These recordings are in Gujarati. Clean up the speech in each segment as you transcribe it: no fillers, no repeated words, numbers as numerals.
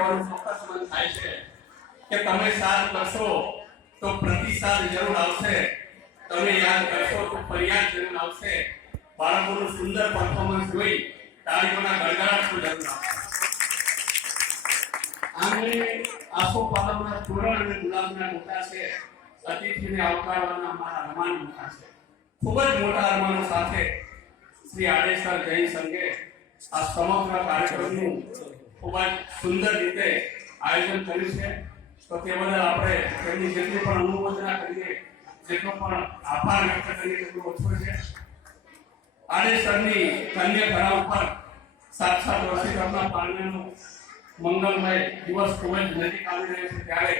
કહેવાનું ચોક્કસ મન થાય છે કે તમે સાથ કરશો તો પ્રતિસાદ જરૂર આવશે, તમે યાદ કરશો તો ફરિયાદ જરૂર આવશે, બાળકોનું સુંદર પરફોર્મન્સ જોઈ તાળીઓના ગડગડાટ જરૂર આવશે। આંગણે આસોપાલવના તોરણ અને ગુલાબના મોટા છે, અતિથિને આવકારવાના અમારા અરમાન મોટા છે। ખૂબ જ મોટા અરમાનો સાથે શ્રી આડેસર જૈન સંઘે આ સમગ્ર કાર્યક્રમનું ખૂબ જ સુંદર રીતે આયોજન કર્યું છે। તો તે બદલ આપણે તેમની જેટલી પણ અનુમોદના કરીએ, જેટલો પણ આભાર વ્યક્ત કરીએ તેટલું ઓછું છે। આડેસરની કન્યા ઉપર સાક્ષાત વસીકરના પાણીનો મંગલમય દિવસ ખૂબ જ નજીક આવી રહ્યો છે, ત્યારે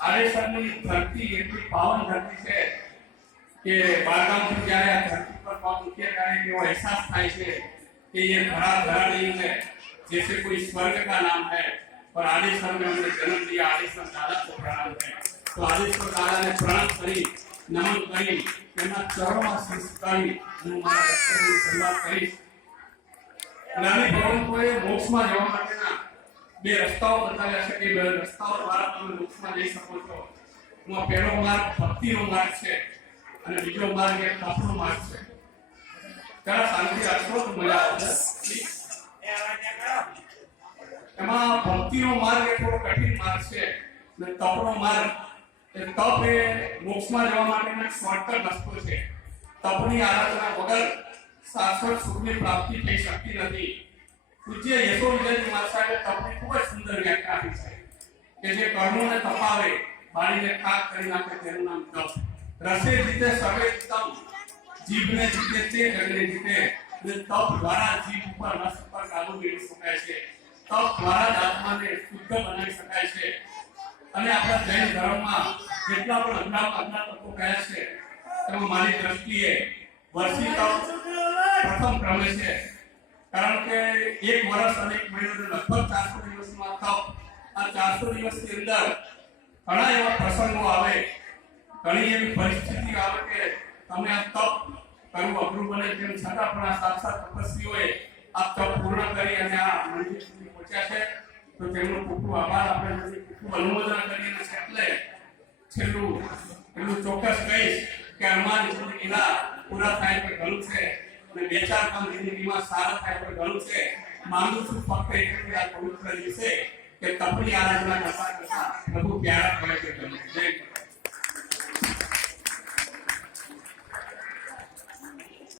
આડેસરની ધરતી એટલી પાવન ધરતી છે કે બાળકામથી જ્યારે આ ધરતી પર પગ મૂકીએ ત્યારે એવો અહેસાસ થાય છે कि ये धरा नहीं है जैसे कोई स्वर्ग का नाम है, और आदेश्वर में हमने जन्म लिया। आदेश्वर दादा को प्रणाम है, तो आदेश्वर दादा ने प्रणाम करी, नमन करी, તેમના ચરણમાં શીશ કરી હું મારા રસ્તાની શરૂઆત કરીશ। જ્ઞાની ભગવંતોએ મોક્ષમાં જવા માટેના બે રસ્તાઓ બતાવ્યા છે કે બે રસ્તાઓ દ્વારા તમે મોક્ષમાં જઈ શકો છો। એમાં પહેલો માર્ગ ભક્તિનો માર્ગ છે અને બીજો માર્ગ એ તપનો માર્ગ છે। जरा शांति રાખો તો મજા આવશે। એમાં ભક્તિનો માર્ગ એ થોડો કઠિન માર્ગ છે અને તપનો માર્ગ એ તપ એ મોક્ષમાં જવા માટેનો એક શોર્ટકટ રસ્તો છે। તપની આરાધના વગર શાશ્વત સુખની પ્રાપ્તિ થઈ શકતી નથી। પૂજ્ય યશોવિજયજી મહારાજે તપની ખૂબ જ સુંદર વ્યાખ્યા આપી છે કે જે કર્મોને તપાવે, બાળીને ખાક કરી નાખે તેનું નામ તપ। રસે જીતે સર્વે જીતમ, જીભને જીતે તે જગને જીતે। તપ દ્વારા જીભ ઉપર રસ ઉપર કાબુ મેળવી શકાય છે, તપ દ્વારા જ આત્માને શુદ્ધ બનાવી શકાય છે। અને આપણા જૈન ધર્મમાં જેટલા પણ અજ્ઞા તત્વો કહ્યા છે તેમાં મારી દ્રષ્ટિએ વર્ષી તપ પ્રથમ ક્રમે છે, કારણ કે એક વર્ષ અને એક મહિનો લગભગ 400 દિવસમાં તપ, આ 400 દિવસની અંદર ઘણા એવા પ્રસંગો આવે, ઘણી એવી પરિસ્થિતિ આવે કે તમે આ તપ કરવું અઘરું બને, તેમ છતાં પણ આ સાક્ષાત તપસ્વીઓએ આ તપ પૂર્ણ કરી અને આ મંજિલ સુધી પહોંચ્યા છે। તો તેમનો ખૂબ ખૂબ આભાર, આપણે ખૂબ અનુમોદન કરીને છેલ્લું એટલું ચોક્કસ કહીશ કે અમારી જિંદગીના પૂરા થાય તો ઘણું છે અને બે ચાર કામ જિંદગીમાં સારા થાય તો ઘણું છે। માંગુ છું ફક્ત એટલું આ પવિત્ર દિવસે કે તપની આરાધના કરતા પ્રભુ પ્યારા કરે છે।